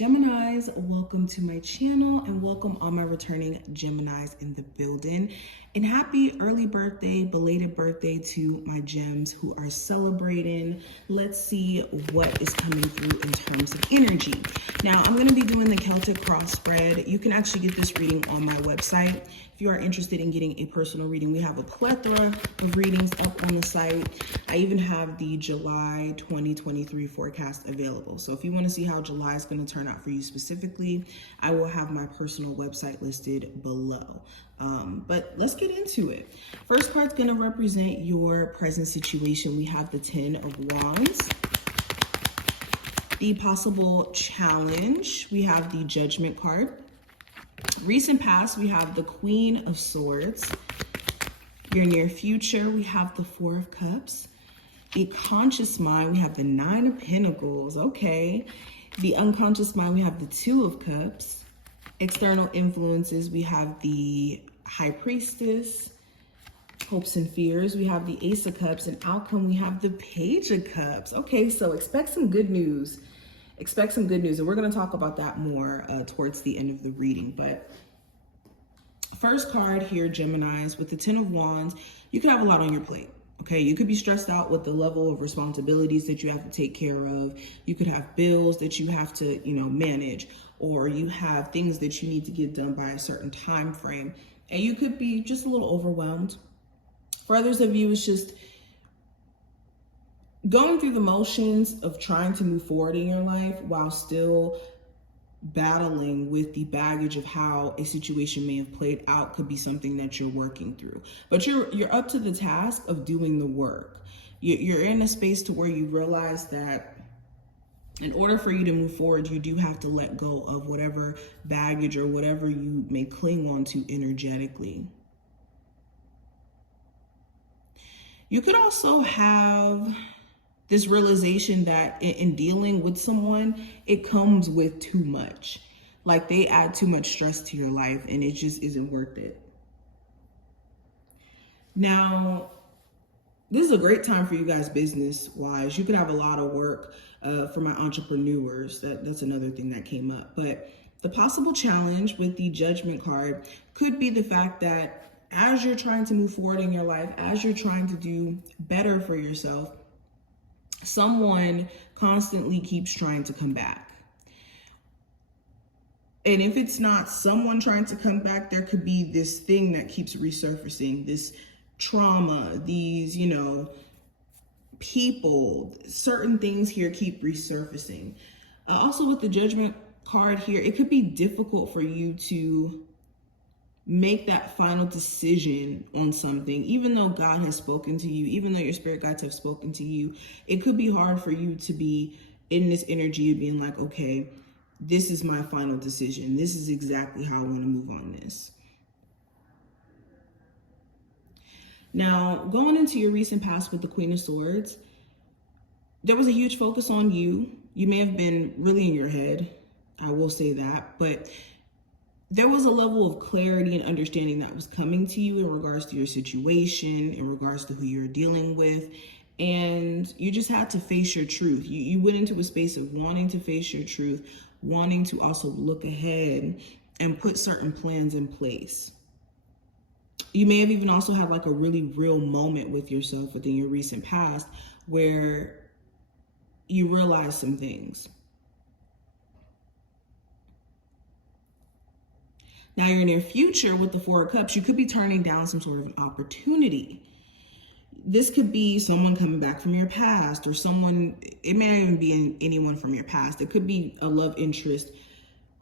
Geminis, welcome to my channel and welcome all my returning Geminis in the building. And happy early birthday, belated birthday to my gems who are celebrating. Let's see what is coming through in terms of energy. Now, I'm going to be doing the Celtic cross spread. You can actually get this reading on my website. If you are interested in getting a personal reading, we have a plethora of readings up on the site. I even have the July 2023 forecast available. So if you want to see how July is going to turn out for you specifically, I will have my personal website listed below. But let's get into it. First card's going to represent your present situation. We have the 10 of Wands. The possible challenge, we have the Judgment card. Recent past, we have the Queen of Swords. Your near future, we have the Four of Cups. The conscious mind, we have the Nine of Pentacles. Okay. The unconscious mind, we have the Two of Cups. External influences, we have the High Priestess. Hopes and fears, we have the Ace of Cups. And outcome, we have the Page of Cups. Okay, so expect some good news. Expect some good news. And we're going to talk about that more towards the end of the reading. But first card here, Geminis, with the 10 of Wands, you could have a lot on your plate. Okay, you could be stressed out with the level of responsibilities that you have to take care of. You could have bills that you have to, manage, or you have things that you need to get done by a certain time frame. And you could be just a little overwhelmed. For others of you, it's just going through the motions of trying to move forward in your life while still battling with the baggage of how a situation may have played out could be something that you're working through. But you're up to the task of doing the work. You're in a space to where you realize that in order for you to move forward, you do have to let go of whatever baggage or whatever you may cling on to energetically. You could also have this realization that in dealing with someone, it comes with too much. Like they add too much stress to your life and it just isn't worth it. Now, this is a great time for you guys business-wise. You could have a lot of work for my entrepreneurs. That's another thing that came up. But the possible challenge with the Judgment card could be the fact that as you're trying to move forward in your life, as you're trying to do better for yourself, someone constantly keeps trying to come back. And if it's not someone trying to come back, there could be this thing that keeps resurfacing, this trauma, these, people, certain things here keep resurfacing. Also with the Judgment card here, it could be difficult for you to make that final decision on something, even though God has spoken to you, even though your spirit guides have spoken to you. It could be hard for you to be in this energy of being like, okay, this is my final decision. This is exactly how I want to move on this. Now, going into your recent past with the Queen of Swords, there was a huge focus on you. You may have been really in your head. I will say that, but there was a level of clarity and understanding that was coming to you in regards to your situation, in regards to who you're dealing with. And you just had to face your truth. You went into a space of wanting to face your truth, wanting to also look ahead and put certain plans in place. You may have even also had like a really real moment with yourself within your recent past where you realized some things. Now, your near future with the Four of Cups, you could be turning down some sort of an opportunity. This could be someone coming back from your past or someone, it may not even be anyone from your past. It could be a love interest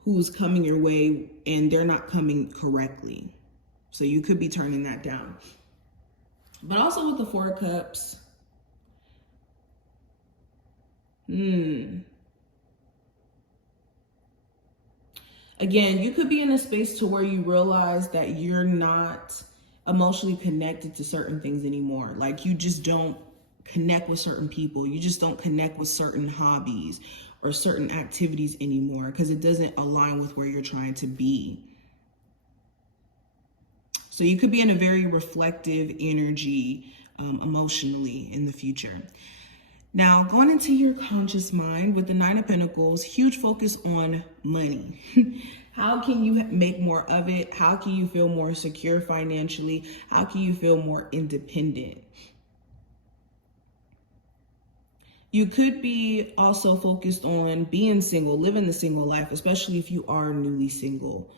who's coming your way and they're not coming correctly. So you could be turning that down. But also with the Four of Cups, again, you could be in a space to where you realize that you're not emotionally connected to certain things anymore. Like you just don't connect with certain people. You just don't connect with certain hobbies or certain activities anymore because it doesn't align with where you're trying to be. So you could be in a very reflective energy emotionally in the future. Now, going into your conscious mind with the Nine of Pentacles, huge focus on money. How can you make more of it? How can you feel more secure financially? How can you feel more independent? You could be also focused on being single, living the single life, especially if you are newly single.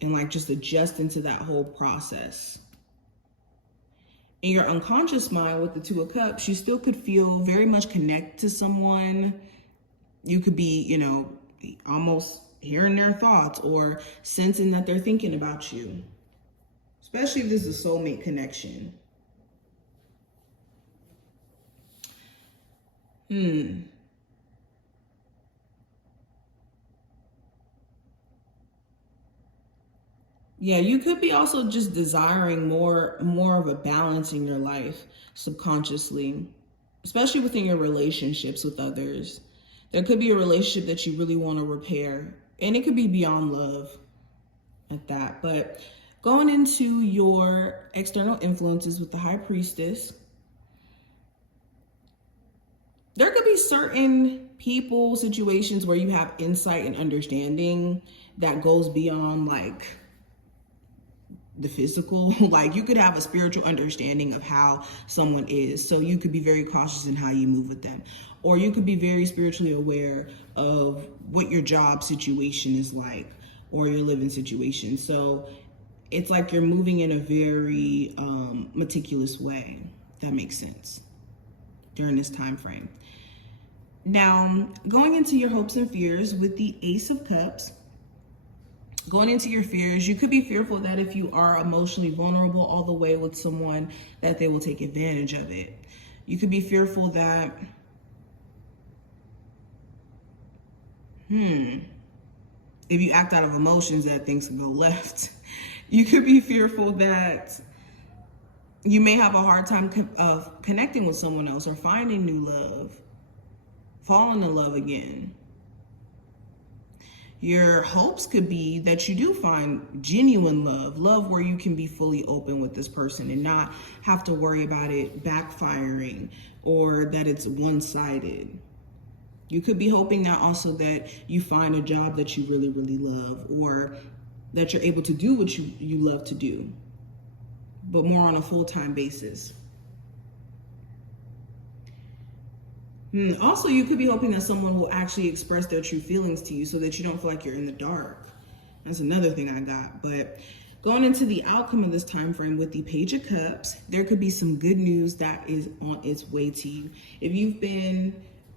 And like just adjusting to that whole process. In your unconscious mind with the Two of Cups, you still could feel very much connected to someone. You could be, you know, almost hearing their thoughts or sensing that they're thinking about you. Especially if this is a soulmate connection. Yeah, you could be also just desiring more of a balance in your life subconsciously, especially within your relationships with others. There could be a relationship that you really want to repair, and it could be beyond love at that. But going into your external influences with the High Priestess, there could be certain people, situations where you have insight and understanding that goes beyond like the physical. Like you could have a spiritual understanding of how someone is, so you could be very cautious in how you move with them, or you could be very spiritually aware of what your job situation is like or your living situation. So it's like you're moving in a very meticulous way. That makes sense during this time frame. Now, going into your hopes and fears with the Ace of Cups, going into your fears, you could be fearful that if you are emotionally vulnerable all the way with someone, that they will take advantage of it. You could be fearful that, if you act out of emotions, that things can go left. You could be fearful that you may have a hard time of connecting with someone else or finding new love, falling in love again. Your hopes could be that you do find genuine love where you can be fully open with this person and not have to worry about it backfiring or that it's one-sided. You could be hoping that also that you find a job that you really, really love, or that you're able to do what you love to do, but more on a full-time basis. Also, you could be hoping that someone will actually express their true feelings to you so that you don't feel like you're in the dark. That's another thing I got. But going into the outcome of this time frame with the Page of Cups, there could be some good news that is on its way to you. If you've been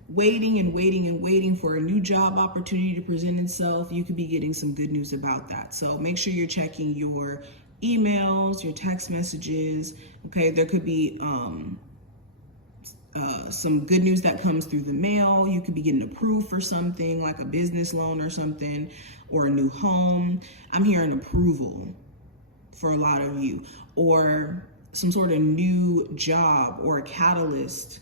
waiting and waiting and waiting for a new job opportunity to present itself, you could be getting some good news about that. So make sure you're checking your emails, your text messages. Okay, there could be some good news that comes through the mail. You could be getting approved for something like a business loan or something, or a new home. I'm hearing approval for a lot of you, or some sort of new job or a catalyst,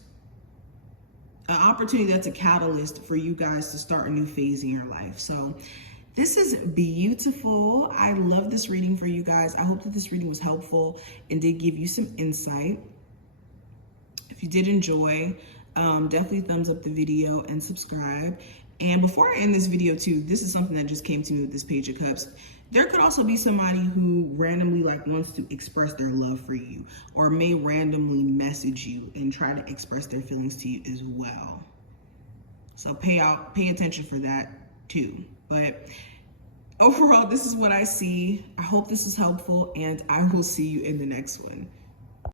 an opportunity that's a catalyst for you guys to start a new phase in your life. So this is beautiful. I love this reading for you guys. I hope that this reading was helpful and did give you some insight. If you did enjoy, definitely thumbs up the video and subscribe. And before I end this video too, this is something that just came to me with this Page of Cups. There could also be somebody who randomly wants to express their love for you, or may randomly message you and try to express their feelings to you as well. So pay attention for that too. But overall, this is what I see. I hope this is helpful, and I will see you in the next one.